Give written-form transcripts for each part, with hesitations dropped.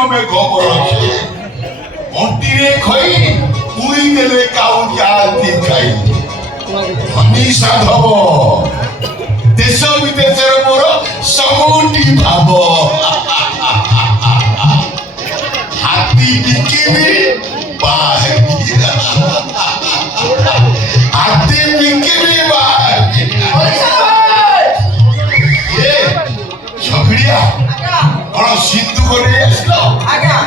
নিয়মে খবর আছে মন্দিরে খই উই গেলে কাউরিয়া দেখাই ধনী সাধব দেশ বিদেশের মোর ସବୁଠି ভাব হাতি বিকিবি বাহিরি হাতি বিকিবি বাহিরি ঝগড়িয়া কোন সিন্ধু করে আসলো আজ্ঞা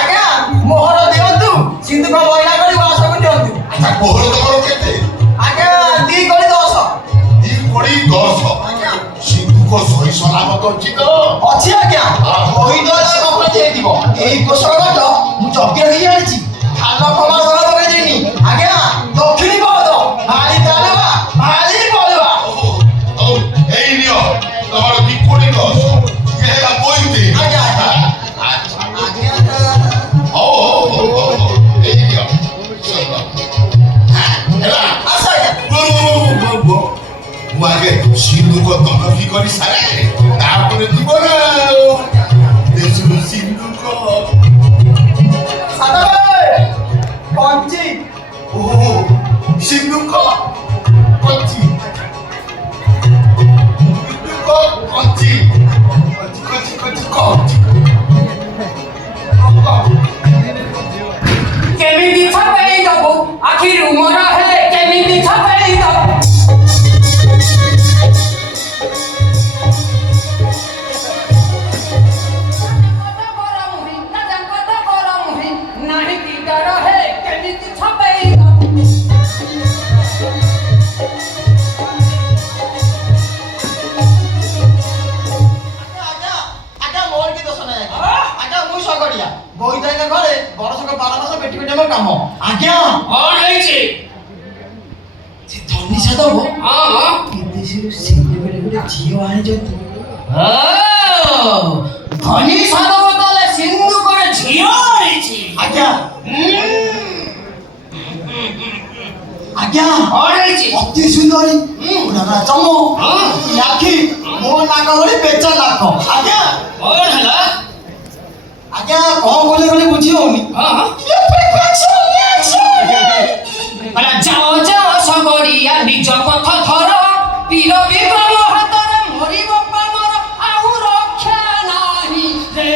আজ্ঞা মোহর দিଅନ୍ତୁ ସିନ୍ଧୁକ ମହିଳା କରି ବସକୁ ଦିଅନ୍ତୁ। আচ্ছা মোহর তোমার কেতে ଆଜ୍ଞା 2 କୋଡ଼ି 10 ই কোড়ি 10 সিন্ধুক সহি সলামত ଅଛି তো ଅଛି ଆଜ୍ଞା କହି ଦଳା କପଡା ଦେଇଥିବ ଏଇ ପୋଷକ ଗଟ ମୁଁ ଚକି ରଖି ଜାଣିଛି ଖାଲ କମା ଦଳା ପକେଇ ଦେଇନି ଆଜ୍ଞା ଦକ୍ଷିଣୀ ବଳଦ ଭାଳି ଚାଲବା ଭାଳି ବଳବା এই নিও তোমার কি কোড়ি 10 ইয়ে হেলা বইতে ଆଜ୍ଞା ଆଜ୍ଞା আচ্ছা ଆଜ୍ଞା ও এই নিও চলো হেলা ଆସ ଆଜ୍ଞା ମୁଁ ଆଗେ ସିନ୍ଧୁକ ତନଖି କରି ସାରେ ତାପରେ ଯିବ ନା ଦେଶରୁ ସିନ୍ଧୁକ ସାଦବ ପଞ୍ଚି ଓ ସିନ୍ଧୁକ କଞ୍ଚି ସିନ୍ଧୁକ କଞ୍ଚି କଞ୍ଚି କଞ୍ଚି କଞ୍ଚି କେମିତି ଛପେଇ ଦବୁ ଆଖିରୁ ମୋର ହେଲେ କେମିତି ଛପେଇ ଦବୁ ନାହିଁ କି ଡର ହେ କେମିତି ଛପେଇ ଦବୁ ଆଜ୍ଞା ଆଜ୍ଞା ମୋର କି ଦୋଷ ନାହିଁ ଆଜ୍ଞା ଆଜ୍ଞା ମୁଁ ସଗଡ଼ିଆ ବୋଇତାଇଙ୍କ ଘରେ ବରଷକ 12 ମାସ ବେଟି ବେଟି ମୋ କାମ ଆଜ୍ଞା କଣ ହେଇଛି ସେ ଧନୀ ସାଧବ ହଁ ବିଦେଶରୁ ସିଙ୍ଗି ବେଟି ଗୋଟେ ଝିଅ ଆଣିଛନ୍ତି ଧନୀ ସାଧବ ତାହେଲେ ସିନ୍ଧୁକରେ ଝିଅ ଆଣିଛି ଆଜ୍ଞା ଆଜ୍ଞା କଣ ହେଇଛି ଅତି ସୁନ୍ଦରୀ ଉଡ଼ାନା ଚମ ଆଖି ମୋ ନାକ ଭଳି ପେଚା ନାକ ଆଜ୍ଞା କଣ ହେଲା ଆଜ୍ଞା କଣ କଲେ ବୋଲି ବୁଝି ହଉନି ଯାଅ ଯାଅ ସଗଡ଼ିଆ ନିଜ ପଥ ଧର ପୀର ବିକ୍ରମ ହାତରେ ମରିବ ପାମର ଆଉ ରକ୍ଷା ନାହିଁ ରେ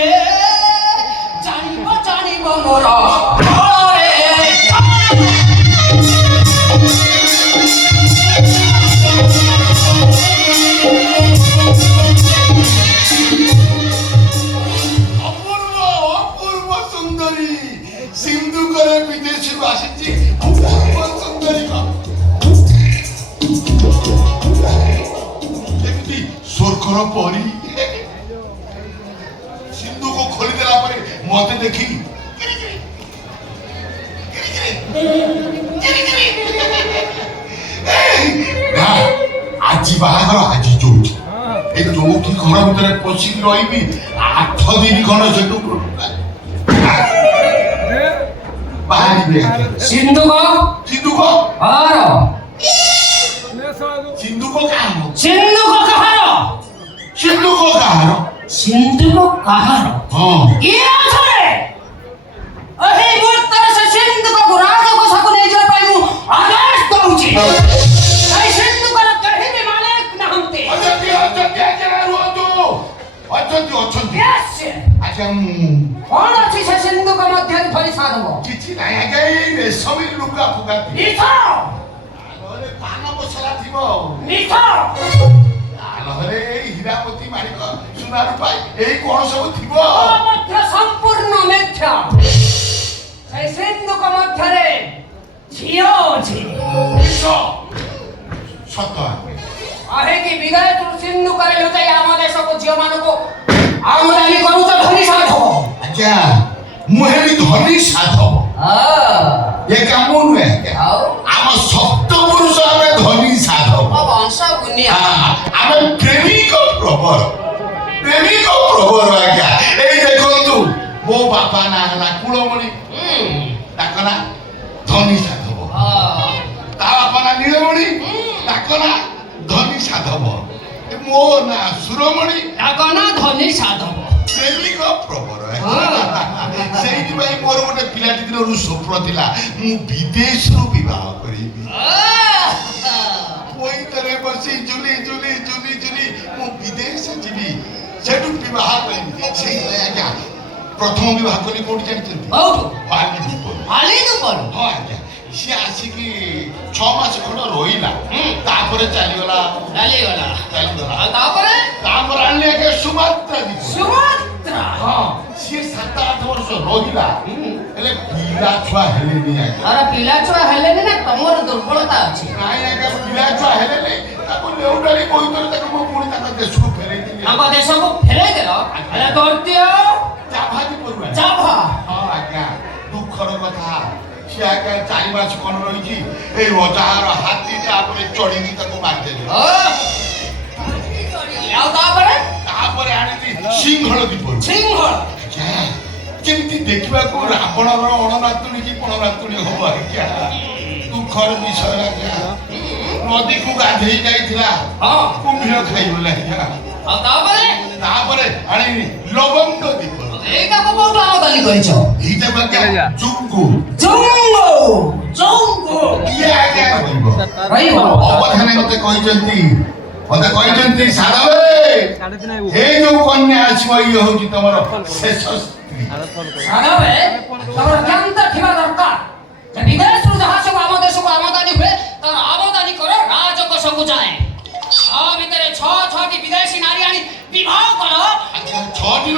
ଜାଣିବ ମୋର ଫଳରେ অপূর্ব অপূর্ব সুন্দরী সিন্ধুকরে বিদেশରୁ ଆସିଛି অপূর্ব সুন্দরী ଏମିତି ସ୍ୱର୍ଗର ପରି ସିନ୍ଧୁକ ଖୋଲିଦେଲା ପରେ ମତେ ଦେଖି ନା ଆଜି ବାହାଘର ଆଜି ଯୋଉଠି ଏ ଯୋଉଠି ଘର ଭିତରେ ପଶିକି ରହିବି 8 ଦିନ ଖଣ୍ଡ ସେଠୁ ବାହାରିବେ ସିନ୍ଧୁକ ସିନ୍ଧୁକ ହାର ସିନ୍ଧୁକ କାହାର ସିନ୍ଧୁକ କାହାର ସିନ୍ଧୁକ କାହାର ସିନ୍ଧୁକ କାହାର ହଁ କିଏ ଅଛରେ ଏହି ମୁହୂର୍ତ୍ତରେ ସେ ସିନ୍ଧୁକକୁ ରାଜକୋଷକୁ ନେଇଯିବା ପାଇଁ ମୁଁ ଆଦେଶ ଦଉଛି ଏହି ସିନ୍ଧୁକର କେହି ବି ମାଲିକ ନାହାନ୍ତି ଅଛନ୍ତି ଅଛନ୍ତି ଆଜ୍ଞା ରୁହନ୍ତୁ ଅଛନ୍ତି ଅଛନ୍ତି Yes! ଆଜ୍ଞା କଣ ଅଛି ସେ ସିନ୍ଧୁକ ମଧ୍ୟରେ ଧରି ସାଧବ କିଛି ନାହିଁ ଆଜ୍ଞା ଏଇ ରେଶମୀ ଲୁଗା ଫୁଗା ମିଛ ନହେଲେ ପାନ ମସଲା ଥିବ ମିଛ ନହେଲେ ଏଇ ହୀରାମତି ମାଣିକ ସୁନା ରୂପା ଏଇ କଣ ସବୁ ଥିବ ମଧ୍ୟ ସମ୍ପୂର୍ଣ୍ଣ ମିଥ୍ୟା সেই ସିନ୍ଧୁକ ମଧ୍ୟରେ ଝିଅ ଅଛି ମିଛ ସତ କାହିଁକି ବିଦେଶରୁ ସିନ୍ଧୁକରେ ଲୁଚାଇ ଆମ ଦେଶକୁ ଝିଅମାନଙ୍କୁ ଆମଦାନୀ କରୁଛ ଧନୀ ସାଧବ ଆଜ୍ଞା ମୁଁ ହେଲି ଧନୀ ସାଧବ ଏ କାମ ନୁହେଁ ଆଜ୍ଞା ଆଉ ଆମ ସପ୍ତ ପୁରୁଷ ଆମେ ଧନୀ ସାଧବ ବଂଶ ଗୁନିଆ ଆମେ ପ୍ରେମିକ ପ୍ରବର ଆଜ୍ଞା ଏଇ ଦେଖନ୍ତୁ ମୋ ବାପା ନାଁ ହେଲା କୁଳମଣି ତାଙ୍କ ନାଁ ଧନୀ ସାଧବ ତା ବାପା ନାଁ ନୀଳମଣି ତାଙ୍କ ନାଁ ଧନୀ ସାଧବ ମୋ ନାଁ ସୁରମଣି ତାଙ୍କ ନାଁ ଧନୀ ସାଧବ ତେଲିକ ପ୍ରବଳ ସେଇଥିପାଇଁ ମୋର ଗୋଟେ ପିଲାଟି ଦିନରୁ ସ୍ୱପ୍ନ ଥିଲା ମୁଁ ବିଦେଶରୁ ବିବାହ କରିବି ପଇତରେ ବସି ଝୁଲି ଝୁଲି ଝୁଲି ଝୁଲି ମୁଁ ବିଦେଶ ଯିବି ସେଠୁ ବିବାହ କରିବି ସେଇଥିପାଇଁ ଆଜ୍ଞା ପ୍ରଥମ ବିବାହ କଲି କୋଉଠି ଜାଣିଛନ୍ତି ଆଲିଦୁପରୁ ହଁ ଆଜ୍ଞା ସିଏ ଆସିକି 6 ମାସ ଖଣ୍ଡ ରହିଲା ତାପରେ ଚାଲିଗଲା ତାପରେ ଆଣିଲି ଆଜ୍ଞା ସୁମାତ୍ରା ହଁ ସିଏ 7-8 ବର୍ଷ ରହିଲା ହେଲେ ପିଲା ଛୁଆ ହେଲେନି ଆଜ୍ଞା ପିଲା ଛୁଆ ହେଲେନି ନା ତମର ଦୁର୍ବଳତା ଅଛି ନାଇଁ ଆଜ୍ଞା ପିଲା ଛୁଆ ହେଲେନି ତାକୁ ନେଉଟାଳି କହିଥିଲେ ତାକୁ ମୁଁ ପୁଣି ତାଙ୍କ ଦେଶକୁ ଫେରେଇଥିଲି ତାଙ୍କ ଦେଶକୁ ଫେରେଇଦେଲ ହେଲେ ଦୈତ୍ୟ ଚାଭାଜି ପଡୁଆ ହଁ ଆଜ୍ଞା ଦୁଃଖର କଥା ସିଏ ଆଜ୍ଞା 4 ମାସ କଣ ରହିଛି ଏଇ ରଜାର ହାତୀ ତାପରେ ଚଢିକି ତାକୁ ମାରିଦେଲେ ଆଉ ତାପରେ ଆଣିଲି ସିଂହଳ ଦ୍ୱୀପରୁ ଯେମିତି ଦେଖିବାକୁ ରାବଣର ଅଣନାତୁଣୀ କି ପଣନାତୁଣୀ ହବ ଆଜ୍ଞା ଦୁଃଖର ବିଷୟ ଆଜ୍ଞା ନଦୀକୁ ଗାଧେଇ ଯାଇଥିଲା କୁମ୍ଭୀର ଖାଇଗଲେ ଆଜ୍ଞା ଆଉ ତାପରେ ଆଣିଲି ଲବଙ୍ଗ ଦ୍ୱୀପରୁ ଏଇଟାକୁ କୋଉଠୁ ଆମଦାନୀ କରିଛ ଏଇଟା ଆଜ୍ଞା ଜୁଙ୍ଗୁ କିଏ ଆଜ୍ଞା କହିବ ଅବଧାନ ମତେ କହିଛନ୍ତି ସାଧବ এই ଯୋଉ କନ୍ୟା ଆସିବ ଇଏ ହଉଛି ତମର ଶେଷ ସ୍ତ୍ରୀ ସାଧବେ ତମର ଜ୍ଞାନ ଥିବା ଦରକାର ଯେ ବିଦେଶରୁ ଯାହା ସବୁ ଆମ ଦେଶକୁ ଆମଦାନୀ ହୁଏ ତାର ଆମଦାନୀ କର ରାଜକୋଷକୁ ଯାଏ ଆ ଭିତରେ 6ଟି ବିଦେଶୀ ନାରୀ ଆଣି ବିବାହ କର 6ଟି